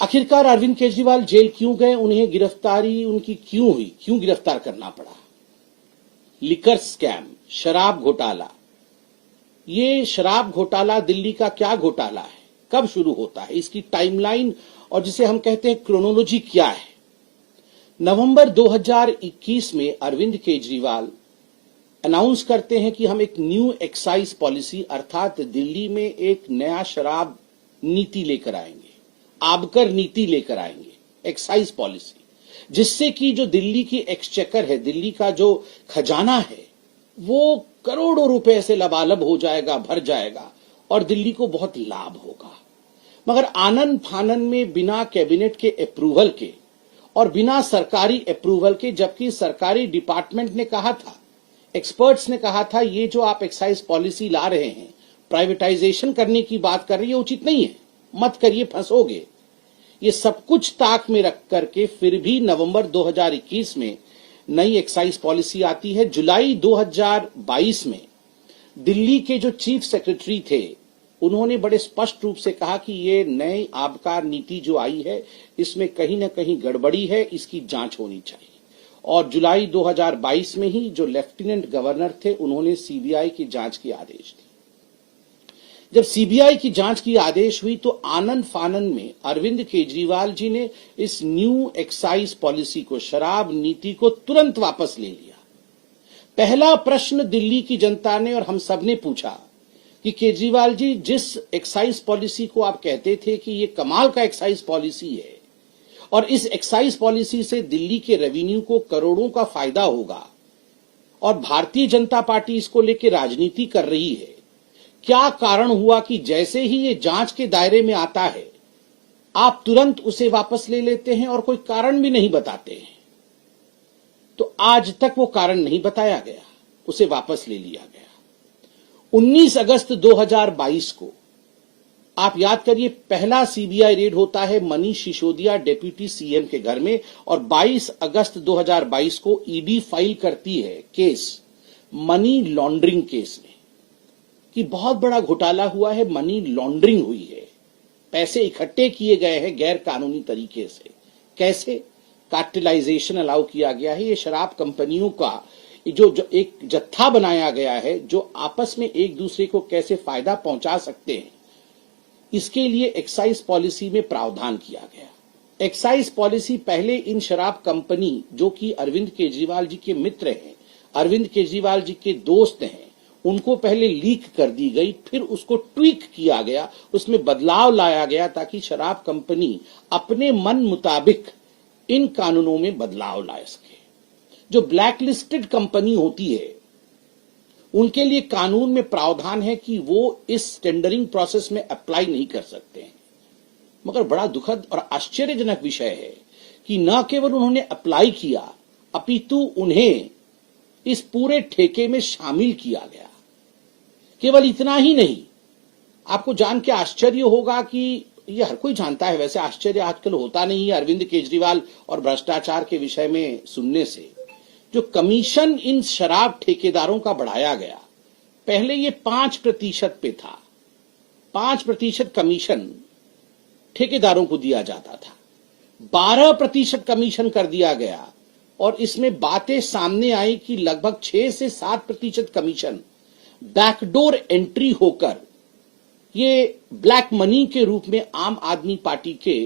आखिरकार अरविंद केजरीवाल जेल क्यों गए, उन्हें गिरफ्तारी उनकी क्यों हुई, क्यों गिरफ्तार करना पड़ा? लिकर स्कैम, शराब घोटाला। ये शराब घोटाला दिल्ली का क्या घोटाला है, कब शुरू होता है, इसकी टाइमलाइन और जिसे हम कहते हैं क्रोनोलॉजी क्या है? नवंबर 2021 में अरविंद केजरीवाल अनाउंस करते हैं कि हम एक न्यू एक्साइज पॉलिसी अर्थात दिल्ली में एक नया शराब नीति लेकर आएंगे, आबकर नीति लेकर आएंगे, एक्साइज पॉलिसी, जिससे कि जो दिल्ली की एक्सचेकर है, दिल्ली का जो खजाना है, वो करोड़ों रुपए से लबालब हो जाएगा, भर जाएगा और दिल्ली को बहुत लाभ होगा। मगर आनन फानन में बिना कैबिनेट के अप्रूवल के और बिना सरकारी अप्रूवल के, जबकि सरकारी डिपार्टमेंट ने कहा था, एक्सपर्ट्स ने कहा था, ये जो आप एक्साइज पॉलिसी ला रहे हैं, प्राइवेटाइजेशन करने की बात कर रही है, उचित नहीं है, मत करिए, फंसोगे। ये सब कुछ ताक में रख करके फिर भी नवंबर 2021 में नई एक्साइज पॉलिसी आती है। जुलाई 2022 में दिल्ली के जो चीफ सेक्रेटरी थे, उन्होंने बड़े स्पष्ट रूप से कहा कि ये नई आबकार नीति जो आई है, इसमें कहीं ना कहीं गड़बड़ी है, इसकी जांच होनी चाहिए। और जुलाई 2022 में ही जो लेफ्टिनेंट गवर्नर थे, उन्होंने सीबीआई की जांच की आदेश दी। जब सीबीआई की जांच की आदेश हुई तो आनन फानन में अरविंद केजरीवाल जी ने इस न्यू एक्साइज पॉलिसी को, शराब नीति को तुरंत वापस ले लिया। पहला प्रश्न दिल्ली की जनता ने और हम सब ने पूछा कि केजरीवाल जी, जिस एक्साइज पॉलिसी को आप कहते थे कि ये कमाल का एक्साइज पॉलिसी है और इस एक्साइज पॉलिसी से दिल्ली के रेवेन्यू को करोड़ों का फायदा होगा और भारतीय जनता पार्टी इसको लेकर राजनीति कर रही है, क्या कारण हुआ कि जैसे ही ये जांच के दायरे में आता है, आप तुरंत उसे वापस ले लेते हैं और कोई कारण भी नहीं बताते हैं? तो आज तक वो कारण नहीं बताया गया, उसे वापस ले लिया गया। 19 अगस्त 2022 को आप याद करिए, पहला सीबीआई रेड होता है मनीष सिसोदिया डिप्टी सीएम के घर में और 22 अगस्त 2022 को ईडी फाइल करती है केस मनी लॉन्ड्रिंग केस में कि बहुत बड़ा घोटाला हुआ है, मनी लॉन्ड्रिंग हुई है, पैसे इकट्ठे किए गए हैं गैर कानूनी तरीके से। कैसे? कार्टेलाइजेशन अलाउ किया गया है। ये शराब कंपनियों का जो एक जत्था बनाया गया है, जो आपस में एक दूसरे को कैसे फायदा पहुंचा सकते हैं, इसके लिए एक्साइज पॉलिसी में प्रावधान किया गया। एक्साइज पॉलिसी पहले इन शराब कंपनी जो कि अरविंद केजरीवाल जी के मित्र हैं, अरविंद केजरीवाल जी के दोस्त हैं, उनको पहले लीक कर दी गई, फिर उसको ट्वीक किया गया, उसमें बदलाव लाया गया ताकि शराब कंपनी अपने मन मुताबिक इन कानूनों में बदलाव ला सके। जो ब्लैक लिस्टेड कंपनी होती है, उनके लिए कानून में प्रावधान है कि वो इस टेंडरिंग प्रोसेस में अप्लाई नहीं कर सकते हैं। मगर बड़ा दुखद और आश्चर्यजनक विषय है कि न केवल उन्होंने अप्लाई किया, अपितु उन्हें इस पूरे ठेके में शामिल किया गया। केवल इतना ही नहीं, आपको जान के आश्चर्य होगा कि ये हर कोई जानता है, वैसे आश्चर्य आजकल होता नहीं है अरविंद केजरीवाल और भ्रष्टाचार के विषय में सुनने से। जो कमीशन इन शराब ठेकेदारों का बढ़ाया गया, पहले ये 5% पे था, 5% कमीशन ठेकेदारों को दिया जाता था, 12% कमीशन कर दिया गया और इसमें बातें सामने आई कि लगभग 6 से 7% कमीशन बैकडोर एंट्री होकर ये ब्लैक मनी के रूप में आम आदमी पार्टी के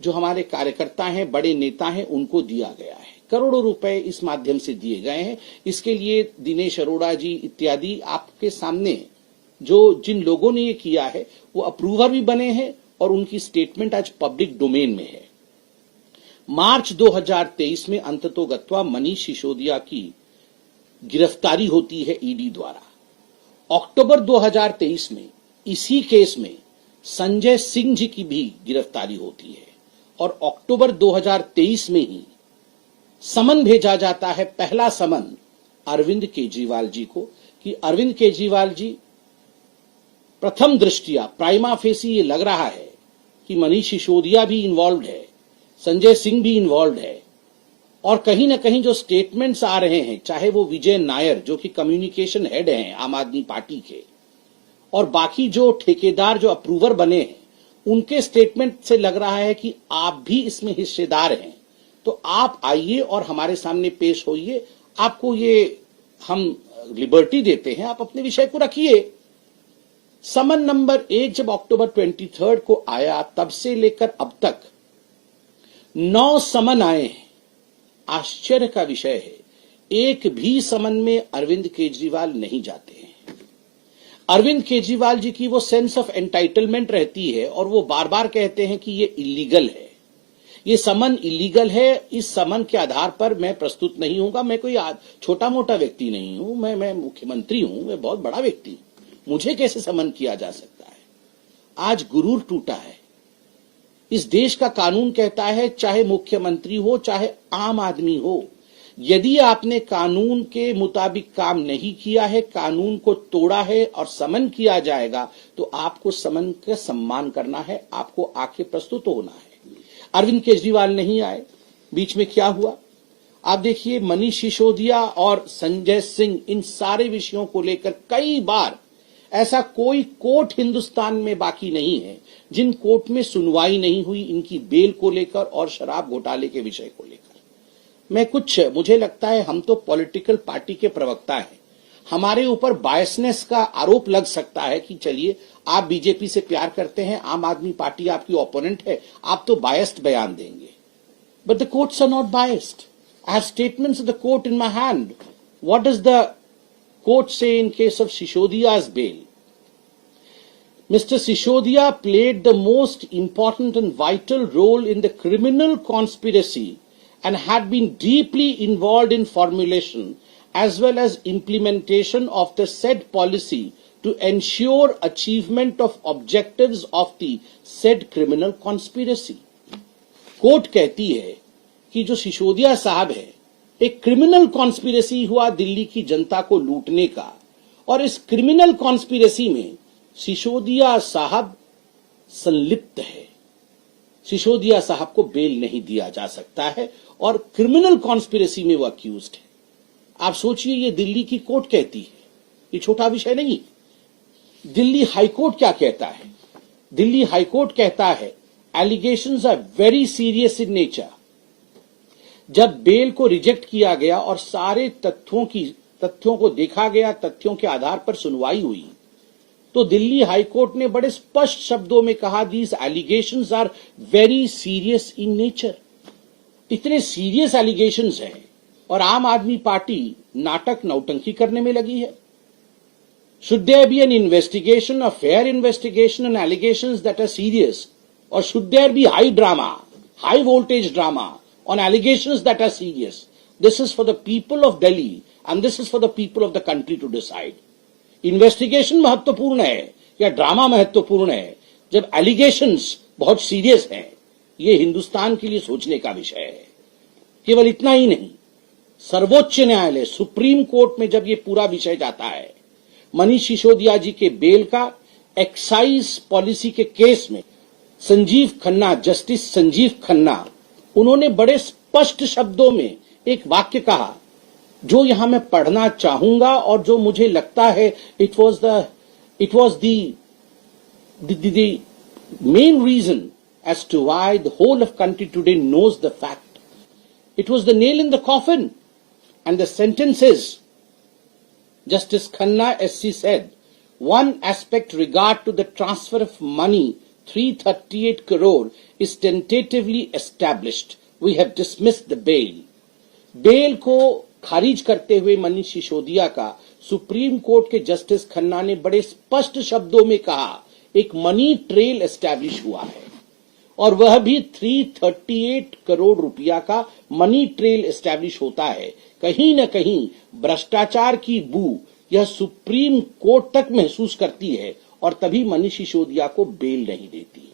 जो हमारे कार्यकर्ता हैं, बड़े नेता हैं, उनको दिया गया है। करोड़ों रुपए इस माध्यम से दिए गए हैं। इसके लिए दिनेश अरोड़ा जी इत्यादि आपके सामने जो जिन लोगों ने ये किया है, वो अप्रूवर भी बने हैं और उनकी स्टेटमेंट आज पब्लिक डोमेन में है। मार्च 2023 में अंततोगत्वा मनीष सिसोदिया की गिरफ्तारी होती है ईडी द्वारा। अक्टूबर 2023 में इसी केस में संजय सिंह जी की भी गिरफ्तारी होती है और अक्टूबर 2023 में ही समन भेजा जाता है, पहला समन अरविंद केजरीवाल जी को कि अरविंद केजरीवाल जी, प्रथम दृष्टिया प्राइमा फेसी ये लग रहा है कि मनीष सिसोदिया भी इन्वॉल्व है, संजय सिंह भी इन्वॉल्व है और कहीं ना कहीं जो स्टेटमेंट्स आ रहे हैं, चाहे वो विजय नायर जो कि कम्युनिकेशन हेड हैं आम आदमी पार्टी के, और बाकी जो ठेकेदार जो अप्रूवर बने हैं, उनके स्टेटमेंट से लग रहा है कि आप भी इसमें हिस्सेदार हैं, तो आप आइए और हमारे सामने पेश होइए। आपको ये हम लिबर्टी देते हैं, आप अपने विषय को रखिए। समन नंबर 1 जब अक्टूबर 23 को आया, तब से लेकर अब तक 9 समन आए हैं। आश्चर्य का विषय है, एक भी समन में अरविंद केजरीवाल नहीं जाते हैं। अरविंद केजरीवाल जी की वो सेंस ऑफ एंटाइटलमेंट रहती है और वो बार बार कहते हैं कि ये इलीगल है, ये समन इलीगल है। इस समन के आधार पर मैं प्रस्तुत नहीं होऊंगा। मैं कोई छोटा मोटा व्यक्ति नहीं हूं, मैं मुख्यमंत्री हूं, मैं बहुत बड़ा व्यक्ति हूं, मुझे कैसे समन किया जा सकता है। आज गुरूर टूटा है। इस देश का कानून कहता है, चाहे मुख्यमंत्री हो चाहे आम आदमी हो, यदि आपने कानून के मुताबिक काम नहीं किया है, कानून को तोड़ा है और समन किया जाएगा, तो आपको समन का सम्मान करना है, आपको आके प्रस्तुत होना है। अरविंद केजरीवाल नहीं आए। बीच में क्या हुआ आप देखिए। मनीष सिसोदिया और संजय सिंह, इन सारे विषयों को लेकर कई बार, ऐसा कोई कोर्ट हिंदुस्तान में बाकी नहीं है जिन कोर्ट में सुनवाई नहीं हुई इनकी बेल को लेकर और शराब घोटाले के विषय को लेकर। मुझे लगता है हम तो पॉलिटिकल पार्टी के प्रवक्ता हैं, हमारे ऊपर बायसनेस का आरोप लग सकता है कि चलिए आप बीजेपी से प्यार करते हैं, आम आदमी पार्टी आपकी ओपोनेंट है, आप तो बायस्ड बयान देंगे। But the courts are not biased. I have statements of the court in my hand. What does the court say in case of सिसोदिया's bail? Mr. Sisodia played the most important and vital role in the criminal conspiracy and had been deeply involved in formulation as well as implementation of the said policy to ensure achievement of objectives of the said criminal conspiracy. Court कहती है कि जो सिसोदिया साहब है, एक criminal conspiracy हुआ दिल्ली की जनता को लूटने का, और इस क्रिमिनल कॉन्स्पिरेसी में सिसोदिया साहब संलिप्त है। सिसोदिया साहब को बेल नहीं दिया जा सकता है और क्रिमिनल कॉन्स्पिरेसी में वो अक्यूज्ड है। आप सोचिए, ये दिल्ली की कोर्ट कहती है, ये छोटा विषय नहीं। दिल्ली हाईकोर्ट क्या कहता है? दिल्ली हाईकोर्ट कहता है allegations are very serious in nature. जब बेल को रिजेक्ट किया गया और सारे तथ्यों को देखा गया, तथ्यों के आधार पर सुनवाई हुई, तो दिल्ली हाईकोर्ट ने बड़े स्पष्ट शब्दों में कहा, these allegations are very serious in nature. इतने सीरियस एलिगेशंस हैं और आम आदमी पार्टी नाटक नौटंकी करने में लगी है। Should there be an investigation, a fair investigation on allegations that are serious, or should there be high drama, high voltage drama on allegations that are serious? This is for the people of Delhi and this is for the people of the country to decide. Investigation महत्वपूर्ण है या drama महत्वपूर्ण है? जब allegations बहुत serious हैं, ये हिंदुस्तान के लिए सोचने का विषय है। केवल इतना ही नहीं, सर्वोच्च न्यायालय सुप्रीम कोर्ट में जब ये पूरा विषय जाता है, मनीष सिसोदिया जी के बेल का, एक्साइज पॉलिसी के केस में संजीव खन्ना, जस्टिस संजीव खन्ना, उन्होंने बड़े स्पष्ट शब्दों में एक वाक्य कहा जो यहां मैं पढ़ना चाहूंगा और जो मुझे लगता है it was the main reason as to why the whole of country today knows the fact. It was the nail in the coffin. And the sentence is, Justice Khanna SC said, one aspect regard to the transfer of money, 338 crore, is tentatively established. We have dismissed the bail. Bail को खारिज करते हुए मनीष सिसोदिया का supreme court के justice Khanna ने बड़े स्पष्ट शब्दों में कहा, एक मनी ट्रेल एस्टैब्लिश हुआ है और वह भी 338 करोड़ रुपया का मनी ट्रेल एस्टैब्लिश होता है। कहीं न कहीं भ्रष्टाचार की बू यह सुप्रीम कोर्ट तक महसूस करती है और तभी मनीष सिसोदिया को बेल नहीं देती।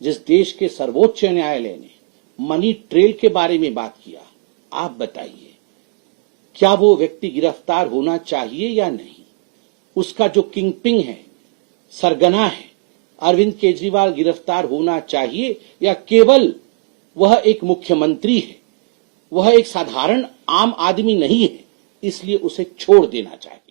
जिस देश के सर्वोच्च न्यायालय ने मनी ट्रेल के बारे में बात किया, आप बताइए क्या वो व्यक्ति गिरफ्तार होना चाहिए या नहीं? उसका जो किंगपिन है, सरगना है, अरविंद केजरीवाल गिरफ्तार होना चाहिए या केवल वह एक मुख्यमंत्री है, वह एक साधारण आम आदमी नहीं है, इसलिए उसे छोड़ देना चाहिए?